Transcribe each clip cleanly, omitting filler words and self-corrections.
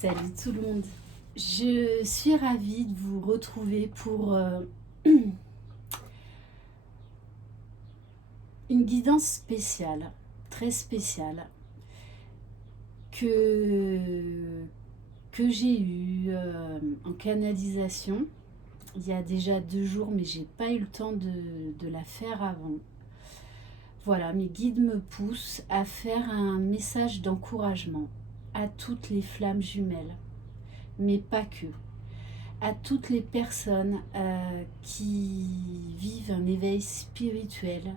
Salut tout le monde. Je suis ravie de vous retrouver pour une guidance spéciale, très spéciale, que, que j'ai eue en canalisation il y a déjà 2 jours, mais j'ai pas eu le temps de la faire avant. Voilà, mes guides me poussent à faire un message d'encouragement à toutes les flammes jumelles, mais pas que. À toutes les personnes qui vivent un éveil spirituel,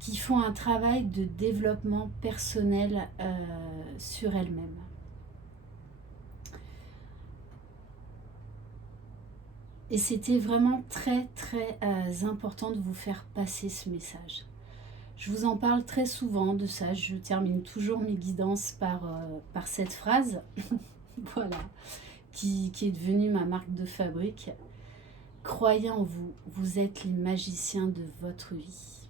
qui font un travail de développement personnel sur elles-mêmes. Et c'était vraiment très très important de vous faire passer ce message. Je vous en parle très souvent de ça, je termine toujours mes guidances par cette phrase, voilà, qui est devenue ma marque de fabrique. Croyez en vous, vous êtes les magiciens de votre vie.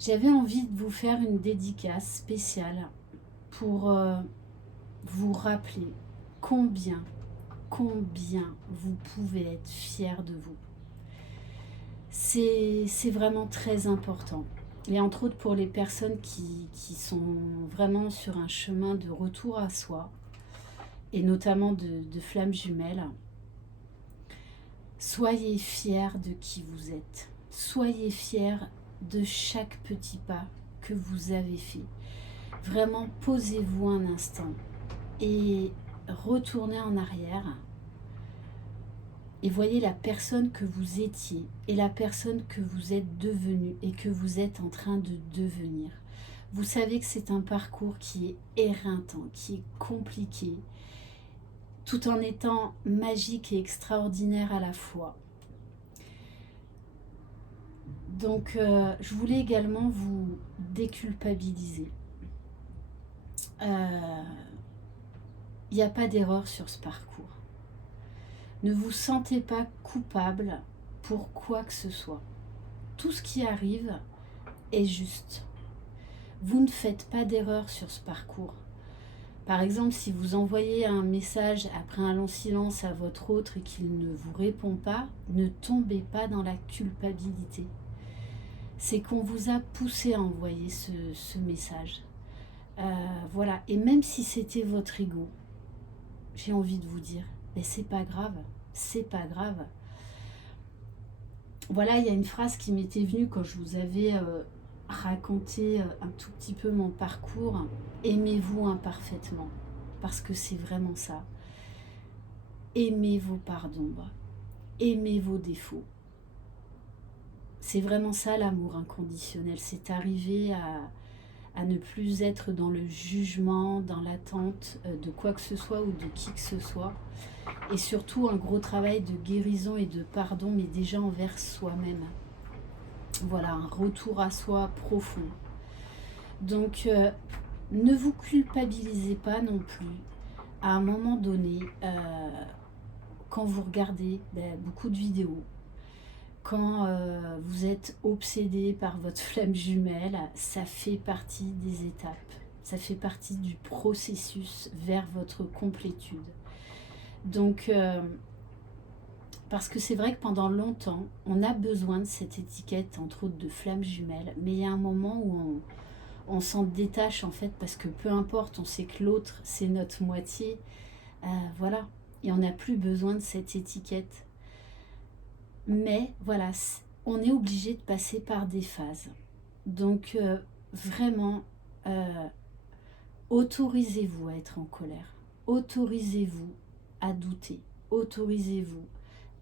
J'avais envie de vous faire une dédicace spéciale pour vous rappeler combien vous pouvez être fiers de vous. C'est vraiment très important. Et entre autres pour les personnes qui sont vraiment sur un chemin de retour à soi, et notamment de flammes jumelles. Soyez fiers de qui vous êtes. Soyez fiers de chaque petit pas que vous avez fait. Vraiment, posez-vous un instant et retournez en arrière et voyez la personne que vous étiez et la personne que vous êtes devenue et que vous êtes en train de devenir. Vous savez que c'est un parcours qui est éreintant, qui est compliqué, tout en étant magique et extraordinaire à la fois. Donc, je voulais également vous déculpabiliser. Il n'y a pas d'erreur sur ce parcours. Ne vous sentez pas coupable pour quoi que ce soit. Tout ce qui arrive est juste. Vous ne faites pas d'erreur sur ce parcours. Par exemple, si vous envoyez un message après un long silence à votre autre et qu'il ne vous répond pas, ne tombez pas dans la culpabilité. C'est qu'on vous a poussé à envoyer ce message. Voilà, et même si c'était votre ego, j'ai envie de vous dire, mais c'est pas grave, c'est pas grave. Voilà, il y a une phrase qui m'était venue quand je vous avais raconté un tout petit peu mon parcours. Aimez-vous imparfaitement, parce que c'est vraiment ça. Aimez vos parts d'ombre, aimez vos défauts. C'est vraiment ça l'amour inconditionnel, c'est arriver à ne plus être dans le jugement, dans l'attente de quoi que ce soit ou de qui que ce soit. Et surtout un gros travail de guérison et de pardon, mais déjà envers soi-même. Voilà, un retour à soi profond. Donc, ne vous culpabilisez pas non plus. À un moment donné, quand vous regardez beaucoup de vidéos, quand vous êtes obsédé par votre flamme jumelle, ça fait partie des étapes. Ça fait partie du processus vers votre complétude. Donc, parce que c'est vrai que pendant longtemps, on a besoin de cette étiquette, entre autres de flamme jumelle, mais il y a un moment où on s'en détache en fait, parce que peu importe, on sait que l'autre, c'est notre moitié. Voilà, et on n'a plus besoin de cette étiquette. Mais voilà, on est obligé de passer par des phases. Donc vraiment, autorisez-vous à être en colère. Autorisez-vous à douter. Autorisez-vous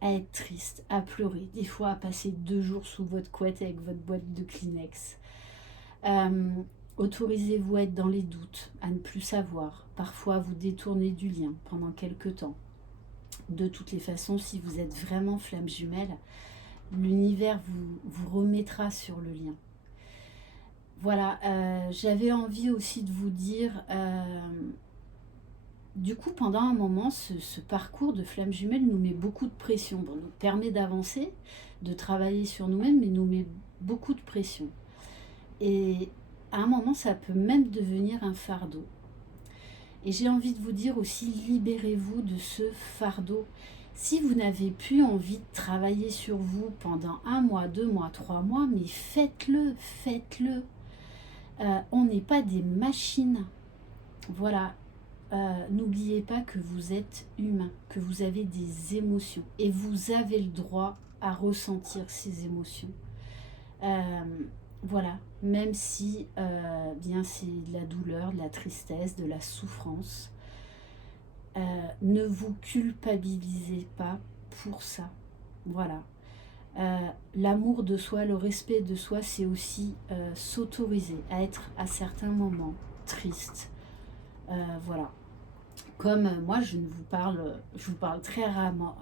à être triste, à pleurer. Des fois, à passer 2 jours sous votre couette avec votre boîte de Kleenex. Autorisez-vous à être dans les doutes, à ne plus savoir. Parfois, à vous détourner du lien pendant quelques temps. De toutes les façons, si vous êtes vraiment flamme jumelle, l'univers vous remettra sur le lien. Voilà, j'avais envie aussi de vous dire, du coup, pendant un moment, ce parcours de flamme jumelle nous met beaucoup de pression. Bon, nous permet d'avancer, de travailler sur nous-mêmes, mais nous met beaucoup de pression. Et à un moment, ça peut même devenir un fardeau. Et j'ai envie de vous dire aussi, libérez-vous de ce fardeau. Si vous n'avez plus envie de travailler sur vous pendant 1 mois, 2 mois, 3 mois, mais faites-le, faites-le. On n'est pas des machines. Voilà. N'oubliez pas que vous êtes humain, que vous avez des émotions et vous avez le droit à ressentir ces émotions. Voilà, même si bien c'est de la douleur, de la tristesse, de la souffrance, ne vous culpabilisez pas pour ça. Voilà. L'amour de soi, le respect de soi, c'est aussi s'autoriser à être à certains moments triste. Voilà. Comme moi, je vous parle très rarement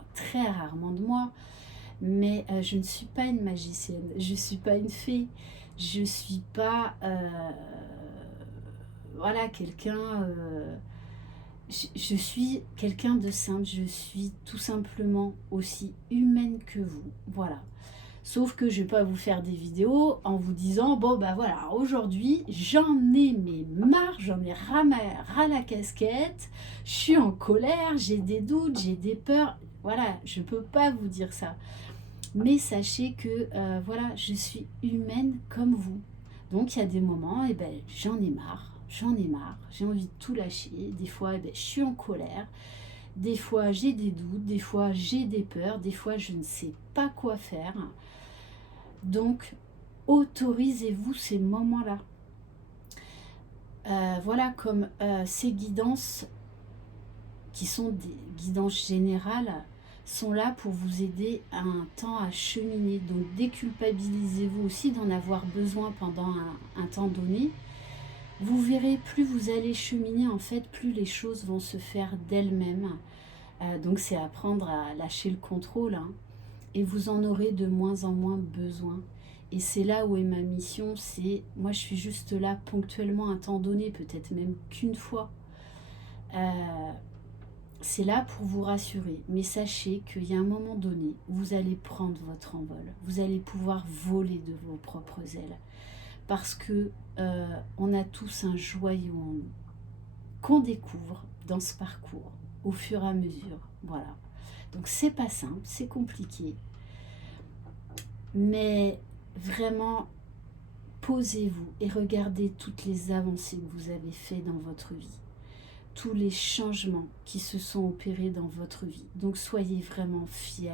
de moi, mais je ne suis pas une magicienne, je ne suis pas une fée, je ne suis pas voilà, quelqu'un, je suis quelqu'un de simple, je suis tout simplement aussi humaine que vous, voilà. Sauf que je ne vais pas vous faire des vidéos en vous disant, bon ben voilà, aujourd'hui j'en ai mais marre, j'en ai ras la casquette, je suis en colère, j'ai des doutes, j'ai des peurs. Voilà, je ne peux pas vous dire ça. Mais sachez que voilà, je suis humaine comme vous. Donc il y a des moments, et ben j'en ai marre, j'ai envie de tout lâcher. Des fois, je suis en colère. Des fois, j'ai des doutes, des fois, j'ai des peurs, des fois, je ne sais pas quoi faire. Donc, autorisez-vous ces moments-là. Voilà, comme ces guidances, qui sont des guidances générales, sont là pour vous aider à un temps à cheminer. Donc, déculpabilisez-vous aussi d'en avoir besoin pendant un temps donné. Vous verrez, plus vous allez cheminer, en fait, plus les choses vont se faire d'elles-mêmes. Donc, c'est apprendre à lâcher le contrôle, hein, et vous en aurez de moins en moins besoin. Et c'est là où est ma mission, c'est, moi je suis juste là ponctuellement à un temps donné, peut-être même qu'une fois. C'est là pour vous rassurer. Mais sachez qu'il y a un moment donné, vous allez prendre votre envol. Vous allez pouvoir voler de vos propres ailes. Parce que on a tous un joyau en nous, qu'on découvre dans ce parcours, au fur et à mesure. Voilà. Donc c'est pas simple, c'est compliqué. Mais vraiment, posez-vous et regardez toutes les avancées que vous avez faites dans votre vie, tous les changements qui se sont opérés dans votre vie. Donc soyez vraiment fiers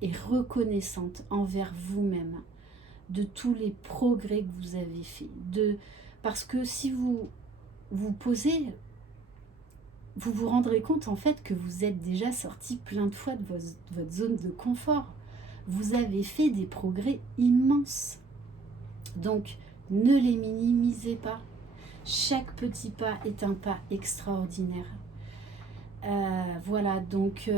et reconnaissante envers vous-même de tous les progrès que vous avez faits. Parce que si vous vous posez, vous vous rendrez compte en fait que vous êtes déjà sorti plein de fois de votre zone de confort. Vous avez fait des progrès immenses. Donc, ne les minimisez pas. Chaque petit pas est un pas extraordinaire. Voilà, donc,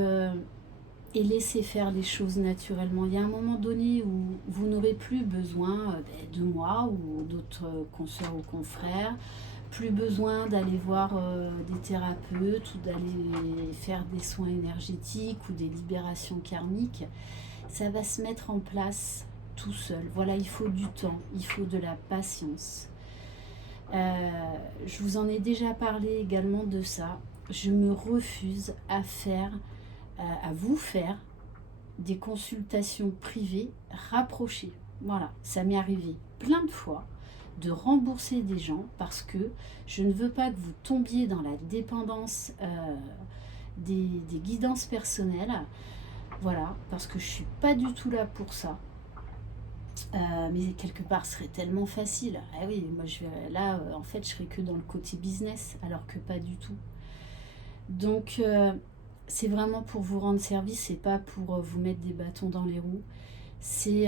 et laissez faire les choses naturellement. Il y a un moment donné où vous n'aurez plus besoin de moi ou d'autres consoeurs ou confrères, plus besoin d'aller voir des thérapeutes ou d'aller faire des soins énergétiques ou des libérations karmiques. Ça va se mettre en place tout seul. Voilà, il faut du temps, il faut de la patience. Je vous en ai déjà parlé également de ça. Je me refuse à vous faire des consultations privées rapprochées. Voilà, ça m'est arrivé plein de fois de rembourser des gens parce que je ne veux pas que vous tombiez dans la dépendance des guidances personnelles. Voilà, parce que je suis pas du tout là pour ça. Mais quelque part, ce serait tellement facile. Ah oui, moi je vais là, en fait, je serais que dans le côté business, alors que pas du tout. Donc, c'est vraiment pour vous rendre service, c'est pas pour vous mettre des bâtons dans les roues. C'est,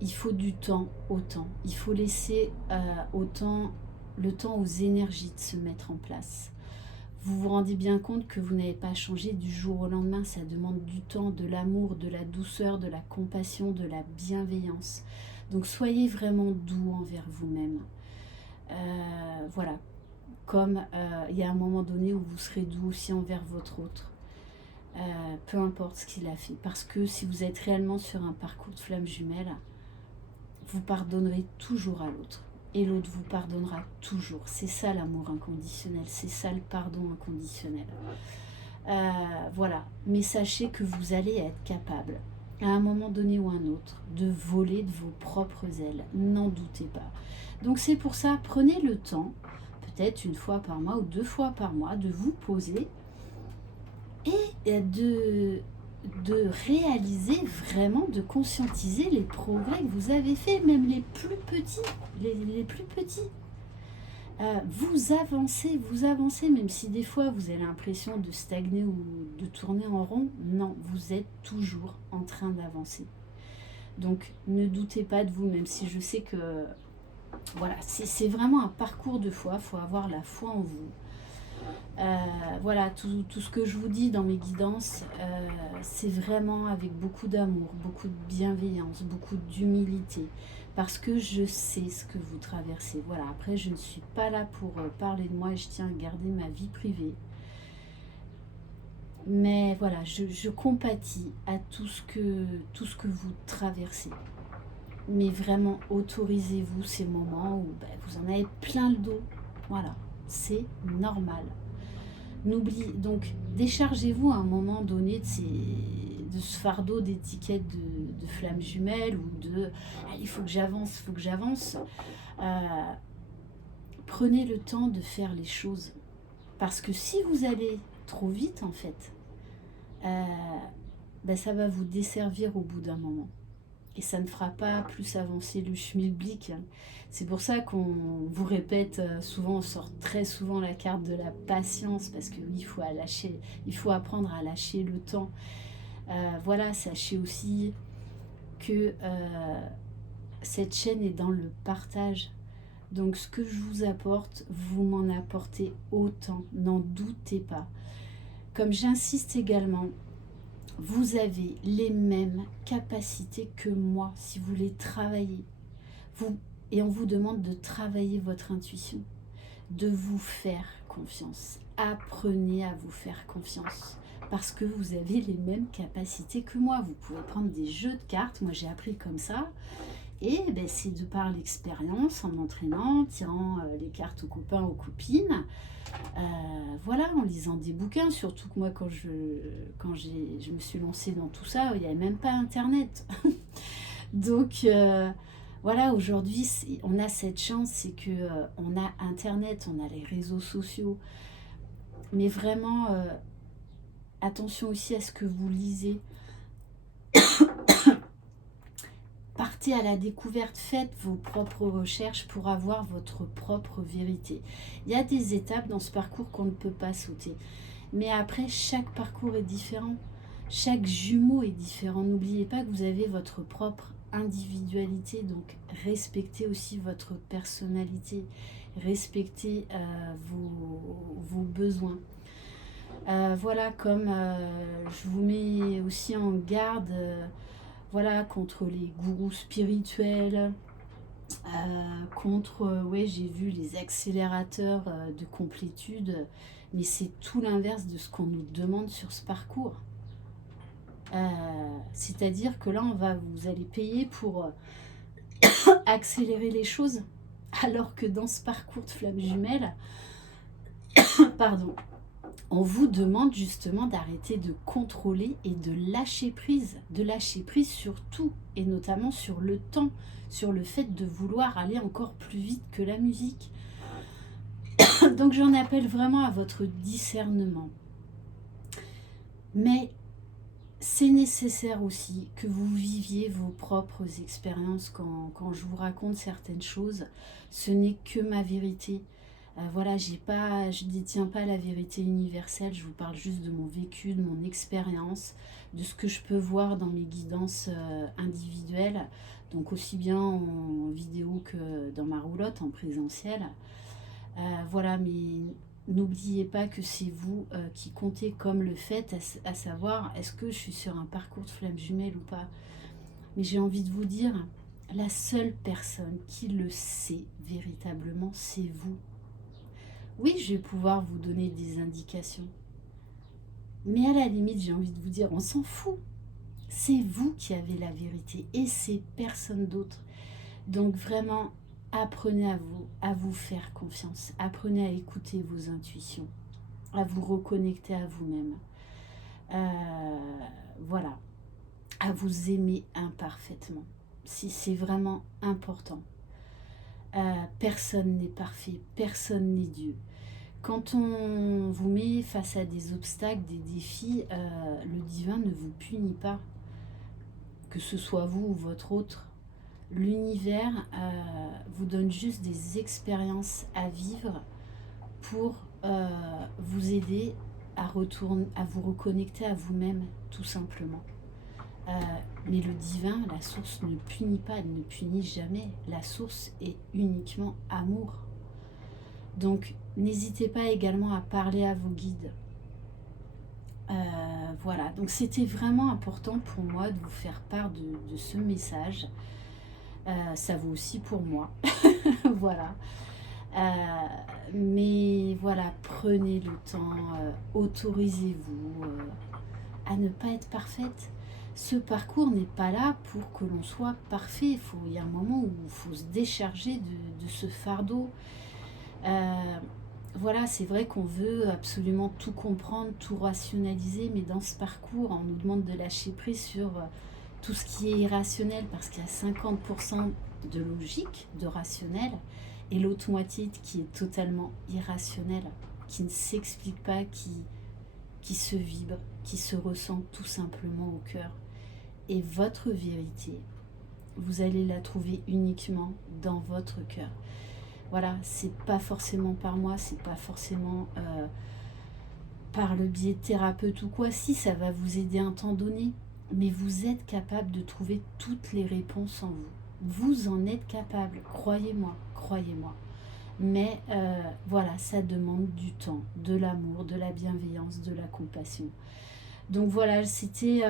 il faut du temps au temps. Il faut laisser le temps aux énergies de se mettre en place. Vous vous rendez bien compte que vous n'avez pas changé du jour au lendemain. Ça demande du temps, de l'amour, de la douceur, de la compassion, de la bienveillance. Donc soyez vraiment doux envers vous-même. Voilà. Comme il y a un moment donné où vous serez doux aussi envers votre autre. Peu importe ce qu'il a fait. Parce que si vous êtes réellement sur un parcours de flammes jumelles, vous pardonnerez toujours à l'autre. et l'autre vous pardonnera toujours. C'est ça l'amour inconditionnel, c'est ça le pardon inconditionnel. Voilà, mais sachez que vous allez être capable, à un moment donné ou un autre, de voler de vos propres ailes. N'en doutez pas. Donc c'est pour ça, prenez le temps, peut-être une fois par mois ou 2 fois par mois, de vous poser et de réaliser vraiment, de conscientiser les progrès que vous avez faits, même les plus petits, les plus petits. Vous avancez, même si des fois vous avez l'impression de stagner ou de tourner en rond. Non, vous êtes toujours en train d'avancer. Donc ne doutez pas de vous, même si je sais que voilà, c'est vraiment un parcours de foi, il faut avoir la foi en vous. Voilà, tout ce que je vous dis dans mes guidances, c'est vraiment avec beaucoup d'amour, beaucoup de bienveillance, beaucoup d'humilité, parce que je sais ce que vous traversez. Voilà, après, je ne suis pas là pour parler de moi et je tiens à garder ma vie privée. Mais voilà, je compatis à tout ce que vous traversez. Mais vraiment, autorisez-vous ces moments où vous en avez plein le dos. Voilà, c'est normal. N'oubliez donc, déchargez-vous à un moment donné de ce fardeau d'étiquettes de flammes jumelles ou de il faut que j'avance, il faut que j'avance. Prenez le temps de faire les choses. Parce que si vous allez trop vite, en fait, ça va vous desservir au bout d'un moment. Et ça ne fera pas plus avancer le schmilblick. C'est pour ça qu'on vous répète souvent, on sort très souvent la carte de la patience, parce que oui, il faut apprendre à lâcher le temps. Voilà, sachez aussi que cette chaîne est dans le partage. Donc ce que je vous apporte, vous m'en apportez autant, n'en doutez pas. Comme j'insiste également, vous avez les mêmes capacités que moi si vous les travaillez. Et on vous demande de travailler votre intuition, de vous faire confiance. Apprenez à vous faire confiance parce que vous avez les mêmes capacités que moi. Vous pouvez prendre des jeux de cartes, moi j'ai appris comme ça. Et c'est de par l'expérience, en m'entraînant, tirant les cartes aux copains, aux copines. Voilà, en lisant des bouquins, surtout que moi quand je me suis lancée dans tout ça, il n'y avait même pas internet. Donc voilà, aujourd'hui on a cette chance, c'est que on a internet, on a les réseaux sociaux, mais vraiment attention aussi à ce que vous lisez. Partez à la découverte, faites vos propres recherches pour avoir votre propre vérité. Il y a des étapes dans ce parcours qu'on ne peut pas sauter. Mais après, chaque parcours est différent. Chaque jumeau est différent. N'oubliez pas que vous avez votre propre individualité. Donc, respectez aussi votre personnalité. Respectez vos besoins. Voilà, comme je vous mets aussi en garde... voilà, contre les gourous spirituels, contre, j'ai vu les accélérateurs de complétude, mais c'est tout l'inverse de ce qu'on nous demande sur ce parcours. C'est-à-dire que là, vous allez payer pour accélérer les choses, alors que dans ce parcours de flammes jumelles, pardon, on vous demande justement d'arrêter de contrôler et de lâcher prise sur tout, et notamment sur le temps, sur le fait de vouloir aller encore plus vite que la musique. Donc j'en appelle vraiment à votre discernement. Mais c'est nécessaire aussi que vous viviez vos propres expériences quand je vous raconte certaines choses. Ce n'est que ma vérité. Voilà, je ne détiens pas la vérité universelle, je vous parle juste de mon vécu, de mon expérience, de ce que je peux voir dans mes guidances individuelles, donc aussi bien en vidéo que dans ma roulotte en présentiel. Voilà, mais n'oubliez pas que c'est vous qui comptez, comme le fait à savoir est-ce que je suis sur un parcours de flammes jumelles ou pas. Mais j'ai envie de vous dire, la seule personne qui le sait véritablement, c'est vous. Oui, je vais pouvoir vous donner des indications. Mais à la limite, j'ai envie de vous dire, on s'en fout. C'est vous qui avez la vérité et c'est personne d'autre. Donc vraiment, Apprenez à vous faire confiance. Apprenez à écouter vos intuitions, à vous reconnecter à vous-même. Voilà, à vous aimer imparfaitement. Si c'est vraiment important. Personne n'est parfait, personne n'est Dieu. Quand on vous met face à des obstacles, des défis, le divin ne vous punit pas, que ce soit vous ou votre autre. L'univers vous donne juste des expériences à vivre pour vous aider à vous reconnecter à vous-même, tout simplement. Mais le divin, la source ne punit pas, elle ne punit jamais. La source est uniquement amour. Donc, n'hésitez pas également à parler à vos guides. Voilà, donc c'était vraiment important pour moi de vous faire part de ce message. Ça vaut aussi pour moi. Voilà. Mais voilà, prenez le temps, autorisez-vous à ne pas être parfaite. Ce parcours n'est pas là pour que l'on soit parfait. Il y a un moment où il faut se décharger de ce fardeau. Voilà, c'est vrai qu'on veut absolument tout comprendre, tout rationaliser, mais dans ce parcours, on nous demande de lâcher prise sur tout ce qui est irrationnel, parce qu'il y a 50% de logique, de rationnel, et l'autre moitié qui est totalement irrationnelle, qui ne s'explique pas, qui se vibre, qui se ressent tout simplement au cœur. Et votre vérité, vous allez la trouver uniquement dans votre cœur. Voilà, c'est pas forcément par moi, c'est pas forcément par le biais de thérapeute ou quoi. Si, ça va vous aider un temps donné, mais vous êtes capable de trouver toutes les réponses en vous. Vous en êtes capable, croyez-moi, croyez-moi. Mais voilà, ça demande du temps, de l'amour, de la bienveillance, de la compassion. Donc voilà, c'était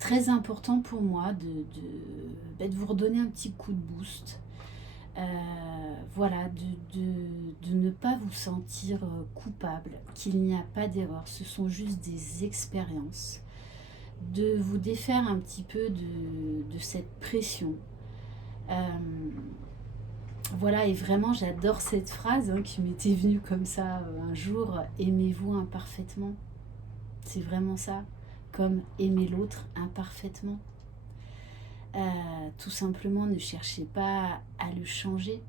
très important pour moi de vous redonner un petit coup de boost. Voilà, de ne pas vous sentir coupable, qu'il n'y a pas d'erreur, ce sont juste des expériences, de vous défaire un petit peu de cette pression. Voilà, et vraiment j'adore cette phrase qui m'était venue comme ça un jour, aimez-vous imparfaitement. C'est vraiment ça, comme aimer l'autre imparfaitement. Tout simplement, ne cherchez pas à le changer.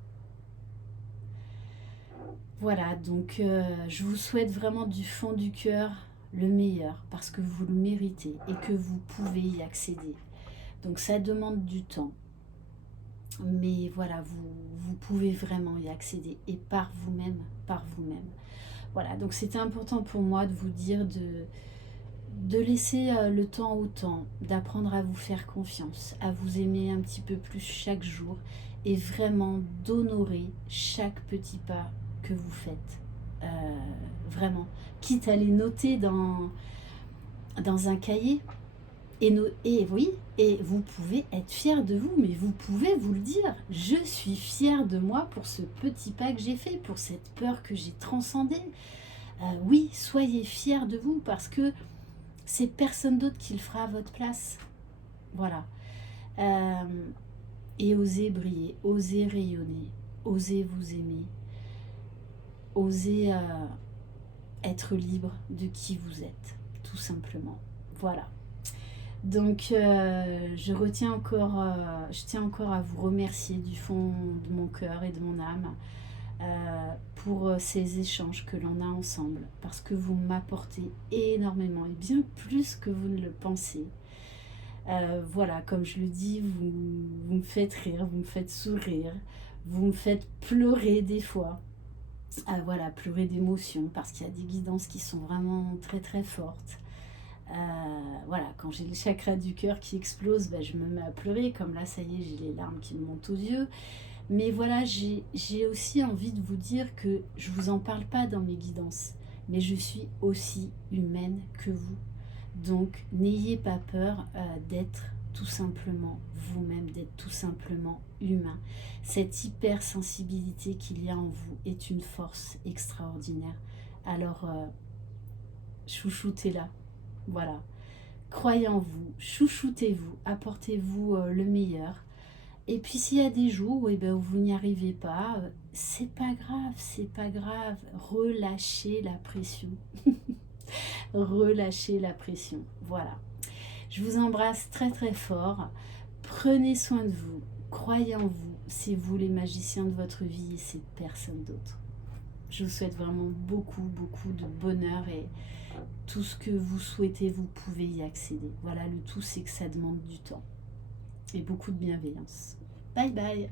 Voilà, donc je vous souhaite vraiment du fond du cœur le meilleur, parce que vous le méritez et que vous pouvez y accéder. Donc ça demande du temps, mais voilà, vous pouvez vraiment y accéder, et par vous-même, par vous-même. Voilà, donc c'était important pour moi de vous dire de laisser le temps au temps, d'apprendre à vous faire confiance, à vous aimer un petit peu plus chaque jour, et vraiment d'honorer chaque petit pas que vous faites. Vraiment, quitte à les noter dans un cahier. Et oui, et vous pouvez être fier de vous, mais vous pouvez vous le dire. Je suis fière de moi pour ce petit pas que j'ai fait, pour cette peur que j'ai transcendée. Oui, soyez fiers de vous, parce que c'est personne d'autre qui le fera à votre place. Voilà. Et osez briller, osez rayonner, osez vous aimer, osez être libre de qui vous êtes, tout simplement. Voilà. Donc je tiens encore à vous remercier du fond de mon cœur et de mon âme pour ces échanges que l'on a ensemble, parce que vous m'apportez énormément, et bien plus que vous ne le pensez. Voilà, comme je le dis, vous me faites rire, vous me faites sourire, vous me faites pleurer des fois. Voilà, pleurer d'émotion, parce qu'il y a des guidances qui sont vraiment très très fortes. Voilà, quand j'ai le chakra du cœur qui explose, je me mets à pleurer, comme là, ça y est, j'ai les larmes qui me montent aux yeux. Mais voilà, j'ai aussi envie de vous dire que je ne vous en parle pas dans mes guidances, mais je suis aussi humaine que vous. Donc, n'ayez pas peur d'être tout simplement vous-même, d'être tout simplement humain. Cette hypersensibilité qu'il y a en vous est une force extraordinaire. Alors, chouchoutez-la. Voilà. Croyez en vous, chouchoutez-vous, apportez-vous le meilleur. Et puis s'il y a des jours où, où vous n'y arrivez pas, c'est pas grave, c'est pas grave. Relâchez la pression. Relâchez la pression. Voilà. Je vous embrasse très très fort. Prenez soin de vous. Croyez en vous. C'est vous les magiciens de votre vie et c'est personne d'autre. Je vous souhaite vraiment beaucoup, beaucoup de bonheur et tout ce que vous souhaitez, vous pouvez y accéder. Voilà, le tout, c'est que ça demande du temps et beaucoup de bienveillance. Bye bye.